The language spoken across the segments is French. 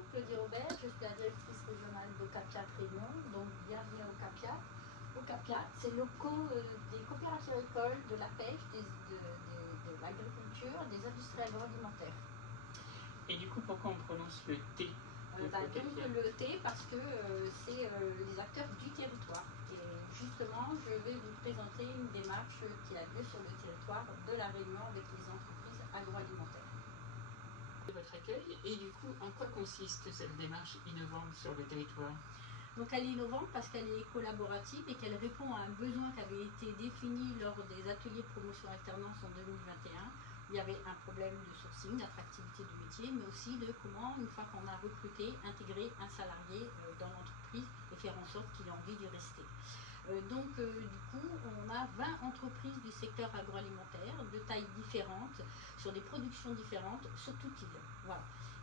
Bonjour, Claudie Robert, je suis la directrice régionale d'Ocapiat Réunion, donc bienvenue au Ocapiat. Ocapiat, c'est le locaux des coopératives agricoles, de la pêche, de l'agriculture, des industries agroalimentaires. Et du coup, pourquoi on prononce le T donc le T parce que c'est les acteurs du territoire. Et justement, je vais vous présenter une démarche qui a lieu sur le territoire de la Réunion avec les entreprises agroalimentaires. Votre accueil et du coup, en quoi consiste cette démarche innovante sur le territoire? Donc elle est innovante parce qu'elle est collaborative et qu'elle répond à un besoin qui avait été défini lors des ateliers de promotion alternance en 2021. Il y avait un problème de sourcing, d'attractivité du métier, mais aussi de comment, une fois qu'on a recruté, intégrer un salarié dans l'entreprise et faire en sorte qu'il ait envie d'y rester. Du coup, on a 20 entreprises du secteur agroalimentaire de tailles différentes, sur des productions différentes, sur toute île. Voilà.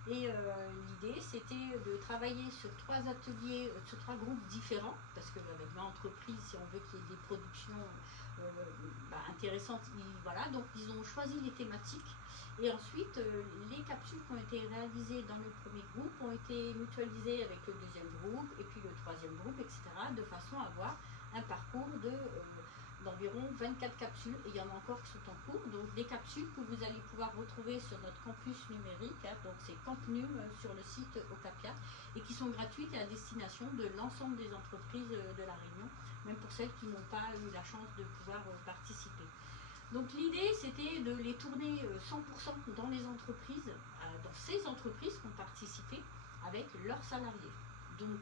Et l'idée, c'était de travailler sur 3 ateliers, sur 3 groupes différents, parce qu'avec 20 entreprises, si on veut qu'il y ait des productions intéressantes, voilà. Donc ils ont choisi les thématiques. Et ensuite, les capsules qui ont été réalisées dans le premier groupe ont été mutualisées avec le deuxième groupe, et puis le troisième groupe, etc., de façon à avoir un parcours d'environ 24 capsules, et il y en a encore qui sont en cours, donc des capsules que vous allez pouvoir retrouver sur notre campus numérique, donc c'est Campnum sur le site Ocapiat, et qui sont gratuites et à destination de l'ensemble des entreprises de la Réunion, même pour celles qui n'ont pas eu la chance de pouvoir participer. Donc l'idée, c'était de les tourner 100% dans les entreprises, dans ces entreprises qui ont participé avec leurs salariés. Donc,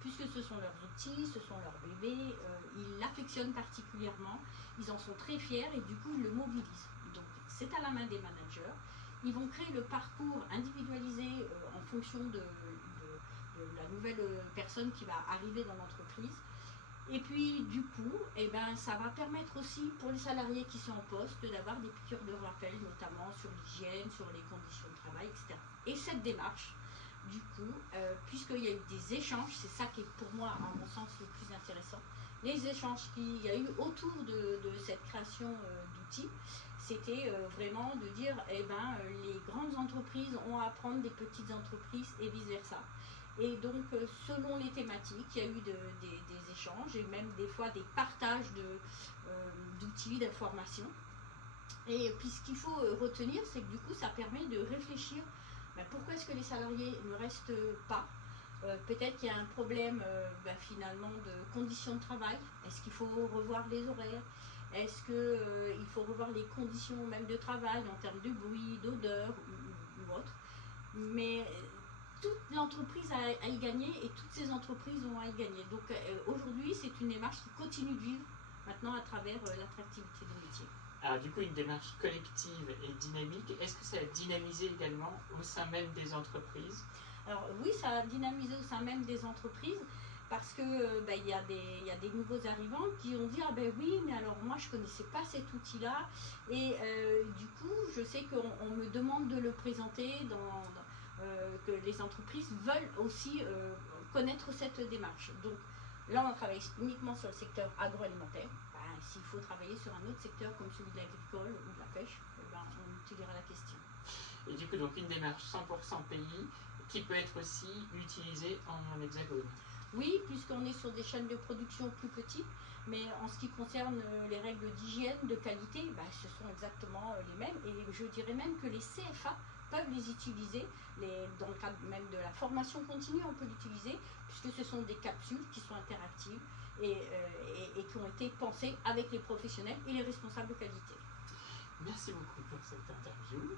puisque ce sont leurs outils, ce sont leurs bébés, ils l'affectionnent particulièrement, ils en sont très fiers et du coup ils le mobilisent. Donc c'est à la main des managers. Ils vont créer le parcours individualisé en fonction de la nouvelle personne qui va arriver dans l'entreprise. Et puis du coup, ça va permettre aussi pour les salariés qui sont en poste d'avoir des piqûres de rappel, notamment sur l'hygiène, sur les conditions de travail, etc. Et cette démarche, du coup, puisqu'il y a eu des échanges, c'est ça qui est pour moi, à mon sens, le plus intéressant, les échanges qu'il y a eu autour de cette création d'outils, c'était vraiment de dire, les grandes entreprises ont à apprendre des petites entreprises et vice-versa. Et donc, selon les thématiques, il y a eu des échanges et même des fois des partages d'outils, d'informations. Et puis, ce qu'il faut retenir, c'est que du coup, ça permet de réfléchir pourquoi est-ce que les salariés ne restent pas. Peut-être qu'il y a un problème finalement de conditions de travail. Est-ce qu'il faut revoir les horaires? Est-ce qu'il faut revoir les conditions même de travail en termes de bruit, d'odeur ou autre? Mais toute l'entreprise a y gagné et toutes ces entreprises ont à y gagner. Donc aujourd'hui, c'est une démarche qui continue de vivre maintenant à travers l'attractivité du métier. Alors du coup, une démarche collective et dynamique, est-ce que ça a dynamisé également au sein même des entreprises? Alors oui, ça a dynamisé au sein même des entreprises parce que il y a des nouveaux arrivants qui ont dit oui, mais alors moi je connaissais pas cet outil-là et du coup je sais qu'on me demande de le présenter que les entreprises veulent aussi connaître cette démarche. Donc là, on travaille uniquement sur le secteur agroalimentaire. S'il faut travailler sur un autre secteur comme celui de l'agricole ou de la pêche, on étudiera la question. Et du coup, donc une démarche 100% pays qui peut être aussi utilisée en hexagone. Oui, puisqu'on est sur des chaînes de production plus petites, mais en ce qui concerne les règles d'hygiène, de qualité, ce sont exactement les mêmes. Et je dirais même que les CFA peuvent les utiliser, dans le cadre même de la formation continue, on peut l'utiliser, puisque ce sont des capsules qui sont interactives et qui ont été pensées avec les professionnels et les responsables de qualité. Merci beaucoup pour cette interview.